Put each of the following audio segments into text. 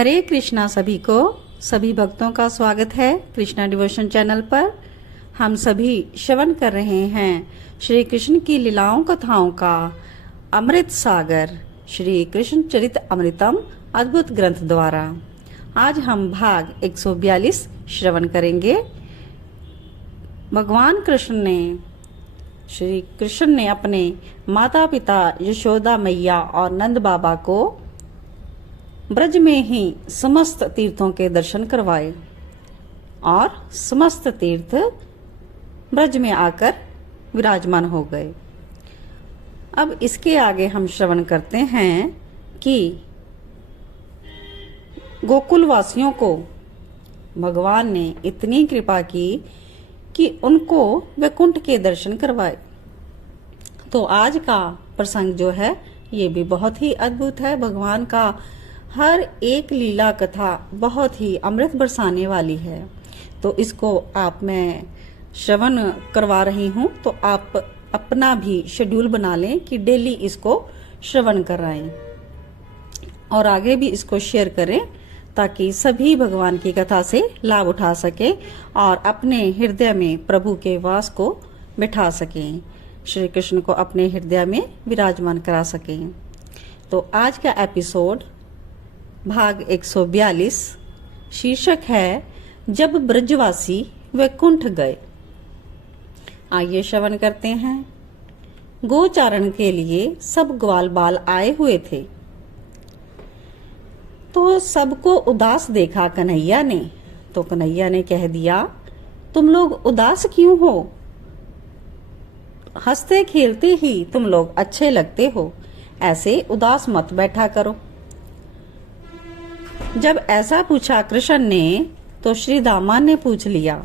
हरे कृष्णा सभी भक्तों का स्वागत है कृष्णा डिवोशन चैनल पर। हम सभी श्रवण कर रहे हैं श्री कृष्ण की लीलाओं कथाओं का अमृत सागर श्री कृष्ण चरित अमृतम अद्भुत ग्रंथ द्वारा। आज हम भाग 142 श्रवण करेंगे। भगवान श्री कृष्ण ने अपने माता पिता यशोदा मैया और नंद बाबा को ब्रज में ही समस्त तीर्थों के दर्शन करवाए और समस्त तीर्थ ब्रज में आकर विराजमान हो गए। अब इसके आगे हम श्रवण करते हैं कि गोकुल वासियों को भगवान ने इतनी कृपा की कि उनको वैकुंठ के दर्शन करवाए। तो आज का प्रसंग जो है ये भी बहुत ही अद्भुत है। भगवान का हर एक लीला कथा बहुत ही अमृत बरसाने वाली है। तो इसको मैं श्रवण करवा रही हूँ, तो आप अपना भी शेड्यूल बना लें कि डेली इसको श्रवण कराएं और आगे भी इसको शेयर करें ताकि सभी भगवान की कथा से लाभ उठा सके और अपने हृदय में प्रभु के वास को बिठा सकें, श्री कृष्ण को अपने हृदय में विराजमान करा सकें। तो आज का एपिसोड भाग 142 शीर्षक है जब ब्रजवासी वैकुंठ गए। आइए श्रवण करते हैं। गोचारण के लिए सब ग्वाल बाल आए हुए थे, तो सबको उदास देखा कन्हैया ने। तो कन्हैया ने कह दिया, तुम लोग उदास क्यों हो? हंसते खेलते ही तुम लोग अच्छे लगते हो, ऐसे उदास मत बैठा करो। जब ऐसा पूछा कृष्ण ने तो श्री दामा ने पूछ लिया,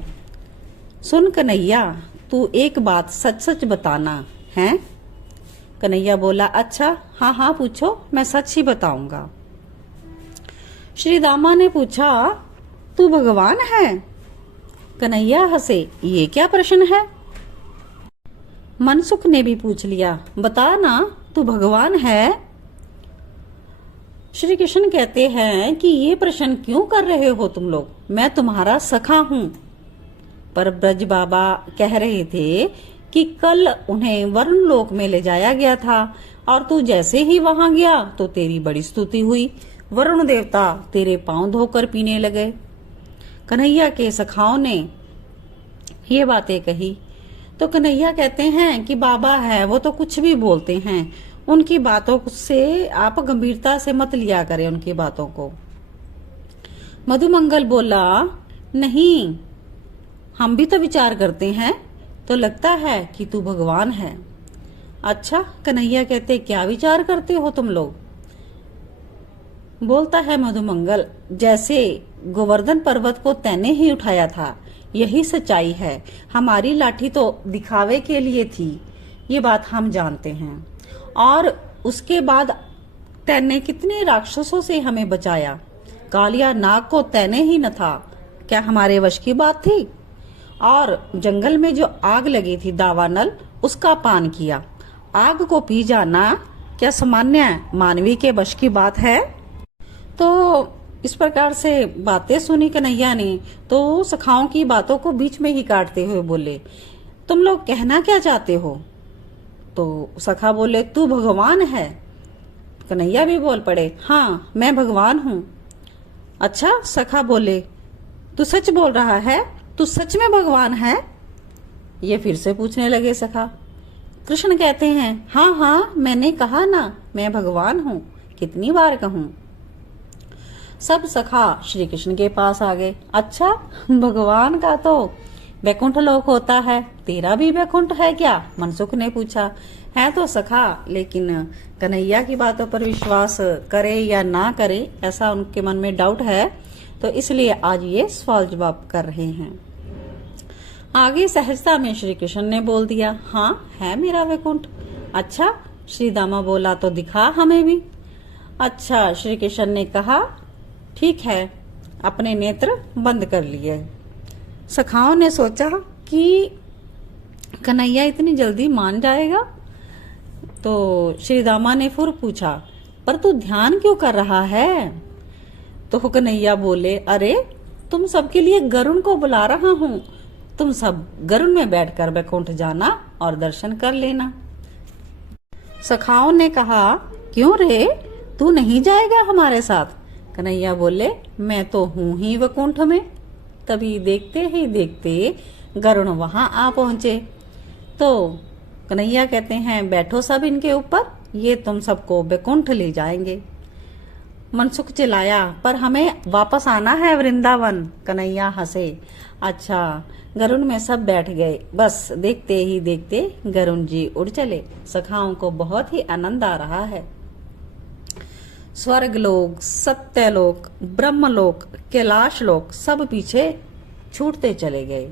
सुन कन्हैया, तू एक बात सच सच बताना है। कन्हैया बोला, अच्छा हाँ हाँ पूछो, मैं सच ही बताऊंगा। श्री दामा ने पूछा, तू भगवान है? कन्हैया हंसे, ये क्या प्रश्न है। मनसुख ने भी पूछ लिया, बता ना, तू भगवान है? श्री कृष्ण कहते हैं कि ये प्रश्न क्यों कर रहे हो तुम लोग, मैं तुम्हारा सखा हूँ। पर ब्रज बाबा कह रहे थे कि कल उन्हें वरुण लोक में ले जाया गया था और तू जैसे ही वहां गया तो तेरी बड़ी स्तुति हुई, वरुण देवता तेरे पांव धोकर पीने लगे। कन्हैया के सखाओं ने ये बातें कही तो कन्हैया कहते हैं कि बाबा है वो तो कुछ भी बोलते हैं, उनकी बातों से आप गंभीरता से मत लिया करें उनकी बातों को। मधुमंगल बोला, नहीं, हम भी तो विचार करते हैं, तो लगता है कि तू भगवान है। अच्छा, कन्हैया कहते, क्या विचार करते हो तुम लोग? बोलता है मधुमंगल, जैसे गोवर्धन पर्वत को तैने ही उठाया था, यही सच्चाई है। हमारी लाठी तो दिखावे के लिए थी, ये बात हम जानते हैं, और उसके बाद तैने कितने राक्षसों से हमें बचाया। कालिया नाग को तैने ही न था, क्या हमारे वश की बात थी? और जंगल में जो आग लगी थी दावानल, उसका पान किया। आग को पी जाना क्या सामान्य मानवी के वश की बात है? तो इस प्रकार से बातें सुनी कन्हैया ने तो सखाओं की बातों को बीच में ही काटते हुए बोले, तुम लोग कहना क्या चाहते हो? तो सखा बोले, तू भगवान है। कन्हैया भी बोल पड़े, हाँ मैं भगवान हूँ। अच्छा, सखा बोले, तू सच बोल रहा है? तू सच में भगवान है? ये फिर से पूछने लगे सखा। कृष्ण कहते हैं, हाँ हाँ मैंने कहा ना, मैं भगवान हूँ, कितनी बार कहूँ। सब सखा श्री कृष्ण के पास आ गए। अच्छा, भगवान का तो वैकुंठ लोक होता है, तेरा भी वैकुंठ है क्या? मनसुख ने पूछा। है तो सखा, लेकिन कन्हैया की बातों पर विश्वास करे या ना करे ऐसा उनके मन में डाउट है, तो इसलिए आज ये सवाल जवाब कर रहे हैं। आगे सहजता में श्री कृष्ण ने बोल दिया, हाँ है मेरा वैकुंठ। अच्छा, श्री दामा बोला, तो दिखा हमें भी। अच्छा, श्री कृष्ण ने कहा, ठीक है, अपने नेत्र बंद कर लिए। सखाओं ने सोचा कि कन्हैया इतनी जल्दी मान जाएगा, तो श्री दामा ने फिर पूछा, पर तू ध्यान क्यों कर रहा है? तो कन्हैया बोले, अरे तुम सबके लिए गरुण को बुला रहा हूँ, तुम सब गरुण में बैठकर वैकुंठ जाना और दर्शन कर लेना। सखाओं ने कहा, क्यों रे, तू नहीं जाएगा हमारे साथ? कन्हैया बोले, मैं तो हूं ही वैकुंठ में। तभी देखते ही देखते गरुण वहां आ पहुंचे। तो कन्हैया कहते हैं, बैठो सब इनके ऊपर, ये तुम सबको वैकुंठ ले जाएंगे। मनसुख चिल्लाया, पर हमें वापस आना है वृंदावन। कन्हैया हंसे। अच्छा, गरुण में सब बैठ गए। बस देखते ही देखते गरुण जी उड़ चले। सखाओं को बहुत ही आनंद आ रहा है। स्वर्गलोक, सत्यलोक, ब्रह्मलोक, कैलाश लोक सब पीछे छूटते चले गए।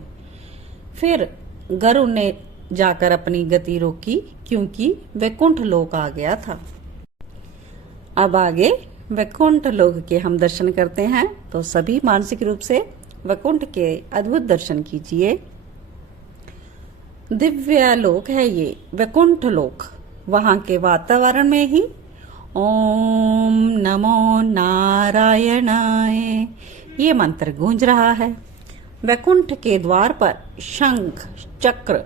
फिर गरुण ने जाकर अपनी गति रोकी, क्योंकि वैकुंठ लोक आ गया था। अब आगे वैकुंठ लोक के हम दर्शन करते हैं, तो सभी मानसिक रूप से वैकुंठ के अद्भुत दर्शन कीजिए। दिव्य लोक है ये वैकुंठ लोक। वहां के वातावरण में ही ओम नमो नारायणाय ये मंत्र गूंज रहा है। वैकुंठ के द्वार पर शंख चक्र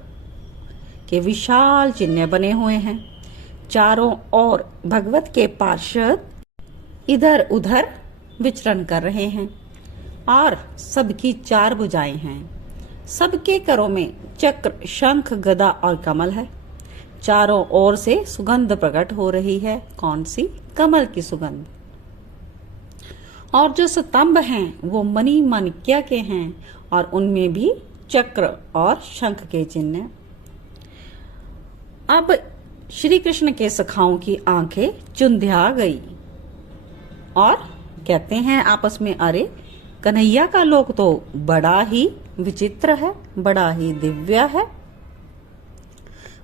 के विशाल चिन्ह बने हुए हैं। चारों ओर भगवत के पार्षद इधर उधर विचरण कर रहे हैं और सबकी 4 भुजाएं हैं। सबके करों में चक्र, शंख, गदा और कमल है। चारों ओर से सुगंध प्रकट हो रही है। कौन सी? कमल की सुगंध। और जो स्तंभ हैं वो मणि माणिक्य के हैं और उनमें भी चक्र और शंख के चिन्ह। अब श्री कृष्ण के सखाओं की आंखें चुंधिया गई और कहते हैं आपस में, अरे कन्हैया का लोक तो बड़ा ही विचित्र है, बड़ा ही दिव्य है।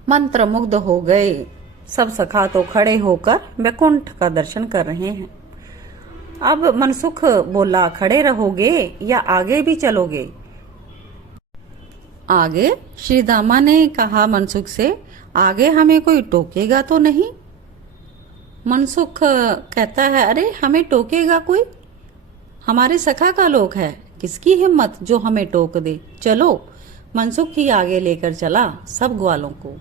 मंत्र मुग्ध हो गए। सब सखा तो खड़े होकर वैकुंठ का दर्शन कर रहे हैं। अब मनसुख बोला, खड़े रहोगे या आगे भी चलोगे? आगे श्री दामा ने कहा मनसुख से, आगे हमें कोई टोकेगा तो नहीं? मनसुख कहता है, अरे हमें टोकेगा कोई? हमारे सखा का लोक है, किसकी हिम्मत जो हमें टोक दे। चलो। मनसुख ही आगे लेकर चला सब ग्वालों को।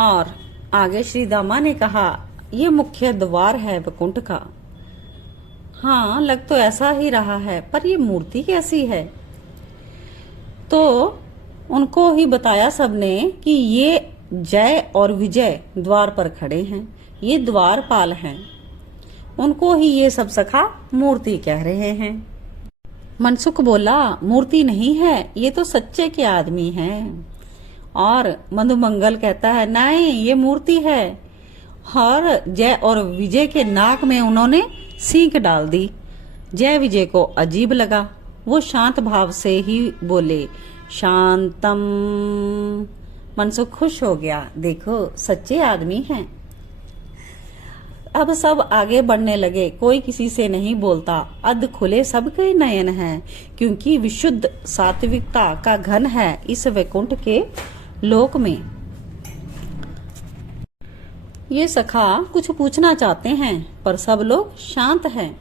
और आगे श्री दामा ने कहा, ये मुख्य द्वार है वैकुंठ का। हाँ, लग तो ऐसा ही रहा है, पर ये मूर्ति कैसी है? तो उनको ही बताया सबने कि ये जय और विजय द्वार पर खड़े हैं, ये द्वारपाल हैं। उनको ही ये सब सखा मूर्ति कह रहे हैं। मनसुख बोला, मूर्ति नहीं है, ये तो सच्चे के आदमी हैं। और मधुमंगल कहता है, नहीं ये मूर्ति है। और जय और विजय के नाक में उन्होंने सींग डाल दी। जय विजय को अजीब लगा। वो शांत भाव से ही बोले, शांतम। मनसुख खुश हो गया, देखो सच्चे आदमी हैं। अब सब आगे बढ़ने लगे। कोई किसी से नहीं बोलता। अध खुले सबके नयन हैं, क्योंकि विशुद्ध सात्विकता का घन है इस वैकुंठ के लोक में। ये सखा कुछ पूछना चाहते हैं, पर सब लोग शांत हैं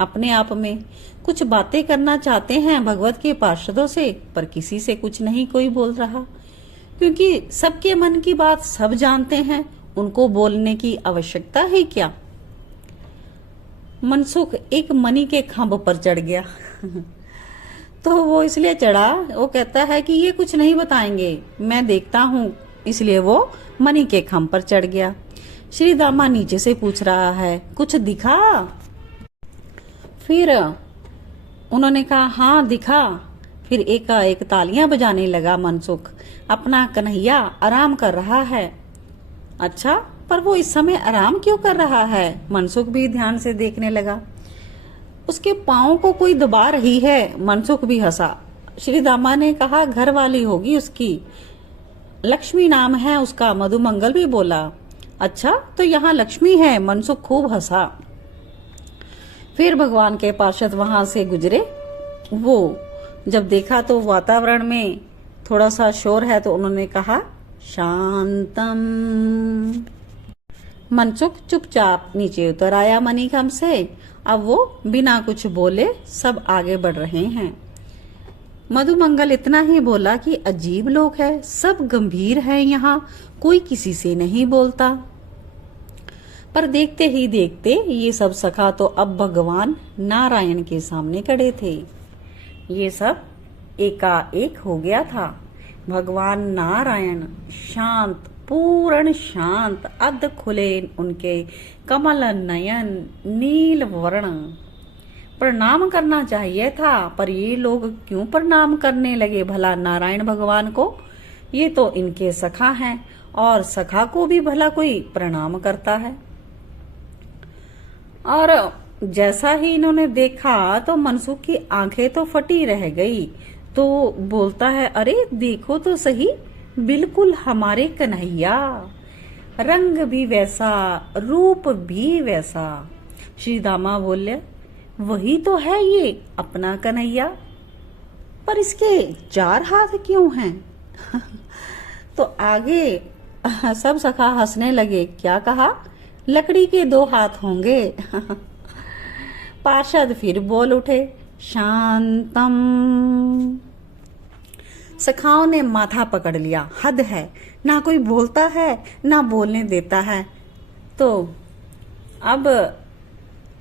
अपने आप में। कुछ बातें करना चाहते हैं भगवत के पार्षदों से, पर किसी से कुछ नहीं कोई बोल रहा, क्योंकि सबके मन की बात सब जानते हैं। उनको बोलने की आवश्यकता है क्या? मनसुख एक मणि के खंभ पर चढ़ गया। तो वो इसलिए चढ़ा, वो कहता है कि ये कुछ नहीं बताएंगे, मैं देखता हूँ। इसलिए वो मणि के खंभ पर चढ़ गया। श्री दामा नीचे से पूछ रहा है, कुछ दिखा? फिर उन्होंने कहा, हाँ दिखा। फिर एकाएक तालियां बजाने लगा मनसुख। अपना कन्हैया आराम कर रहा है। अच्छा, पर वो इस समय आराम क्यों कर रहा है? मनसुख भी ध्यान से देखने लगा। उसके पाँव को कोई दबा रही है। मनसुख भी हंसा। श्री दामा ने कहा, घर वाली होगी उसकी, लक्ष्मी नाम है उसका। मधुमंगल भी बोला, अच्छा तो यहाँ लक्ष्मी है। मनसुख खूब हंसा। फिर भगवान के पार्षद वहां से गुजरे। वो जब देखा तो वातावरण में थोड़ा सा शोर है, तो उन्होंने कहा, शांतम। मनसुख चुपचाप नीचे उतर आया मणिखंभ से अब वो बिना कुछ बोले सब आगे बढ़ रहे हैं। मधुमंगल इतना ही बोला कि अजीब लोग है, सब गंभीर है, यहाँ कोई किसी से नहीं बोलता। पर देखते ही देखते ये सब सखा तो अब भगवान नारायण के सामने खड़े थे। ये सब एकाएक हो गया था। भगवान नारायण शांत, पूर्ण शांत, अध खुले उनके कमल नयन, नील वर्ण। प्रणाम करना चाहिए था, पर ये लोग क्यों प्रणाम करने लगे भला नारायण भगवान को? ये तो इनके सखा हैं, और सखा को भी भला कोई प्रणाम करता है? और जैसा ही इन्होंने देखा तो मनसुख की आंखें तो फटी रह गई। तो बोलता है, अरे देखो तो सही, बिल्कुल हमारे कन्हैया, रंग भी वैसा, रूप भी वैसा। श्री दामा बोले, वही तो है ये अपना कन्हैया, पर इसके 4 हाथ क्यों हैं? तो आगे सब सखा हंसने लगे। क्या कहा? लकड़ी के 2 हाथ होंगे। पार्षद फिर बोल उठे, शांतम। सखाओं ने माथा पकड़ लिया। हद है, ना कोई बोलता है ना बोलने देता है। तो अब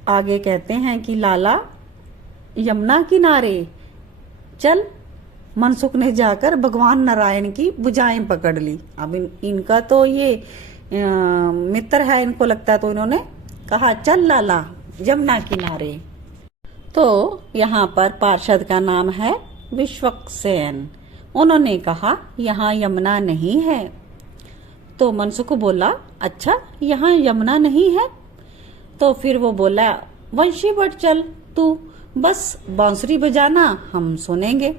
आगे कहते हैं कि लाला यमुना किनारे चल। मनसुख ने जाकर भगवान नारायण की भुजाएं पकड़ ली। अब इनका तो ये मित्र है, इनको लगता है, तो इन्होंने कहा, चल लाला यमुना किनारे। तो यहाँ पर पार्षद का नाम है विश्वक्सेन। उन्होंने कहा, यहाँ यमुना नहीं है। तो मनसुख बोला, अच्छा यहाँ यमुना नहीं है? तो फिर वो बोला, वंशी बट चल, तू बस बांसुरी बजाना, हम सुनेंगे।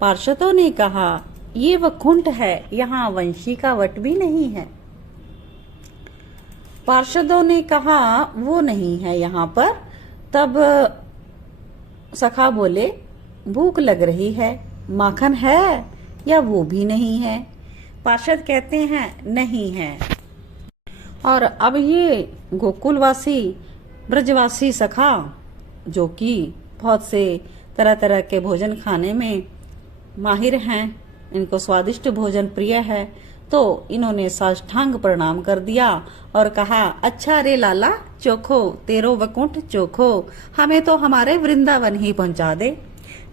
पार्षदों ने कहा, ये वकुंठ है, यहाँ वंशी का वट भी नहीं है। पार्षदों ने कहा, वो नहीं है यहाँ पर। तब सखा बोले, भूख लग रही है, माखन है या वो भी नहीं है? पार्षद कहते हैं, नहीं है। और अब ये गोकुलवासी ब्रजवासी सखा, जो कि बहुत से तरह तरह के भोजन खाने में माहिर हैं, इनको स्वादिष्ट भोजन प्रिय है, तो इन्होंने साष्टांग प्रणाम कर दिया और कहा, अच्छा रे लाला, चोखो तेरो वकुंठ चोखो, हमें तो हमारे वृंदावन ही पहुंचा दे।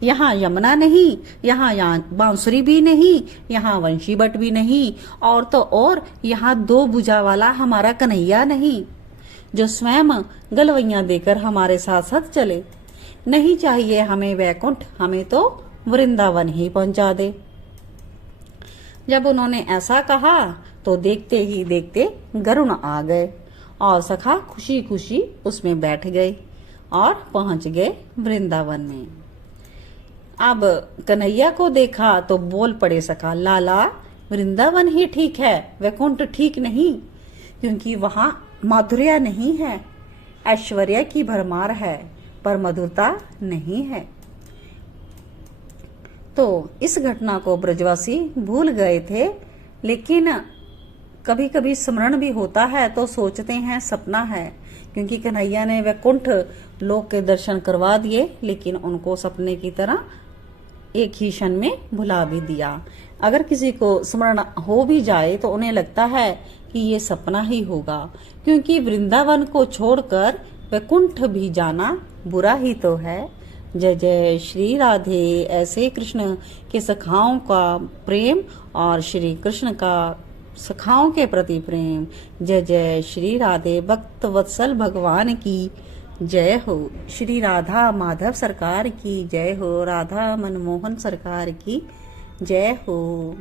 यहाँ यमुना नहीं, यहाँ बांसुरी भी नहीं, यहाँ वंशी बट भी नहीं, और तो और यहाँ 2 भुजा वाला हमारा कन्हैया नहीं, जो स्वयं गलवैया देकर हमारे साथ साथ चले। नहीं चाहिए हमें वैकुंठ, हमें तो वृंदावन ही पहुंचा दे। जब उन्होंने ऐसा कहा तो देखते ही देखते गरुण आ गए और सखा खुशी खुशी उसमें बैठ गए और पहुंच गए वृंदावन में। अब कन्हैया को देखा तो बोल पड़े सखा, लाला वृंदावन ही ठीक है, वैकुंठ ठीक नहीं, क्योंकि वहां माधुर्य नहीं है, ऐश्वर्य की भरमार है, पर मधुरता नहीं है। तो इस घटना को ब्रजवासी भूल गए थे, लेकिन कभी कभी स्मरण भी होता है तो सोचते हैं सपना है, क्योंकि कन्हैया ने वैकुंठ लोक के दर्शन करवा दिए, लेकिन उनको सपने की तरह एक ही क्षण में भुला भी दिया। अगर किसी को स्मरण हो भी जाए तो उन्हें लगता है कि ये सपना ही होगा, क्योंकि वृंदावन को छोड़कर वैकुंठ भी जाना बुरा ही तो है। जय जय श्री राधे। ऐसे कृष्ण के सखाओं का प्रेम और श्री कृष्ण का सखाओं के प्रति प्रेम। जय जय श्री राधे। भक्त वत्सल भगवान की जय हो। श्री राधा माधव सरकार की जय हो। राधा मनमोहन सरकार की जय हो।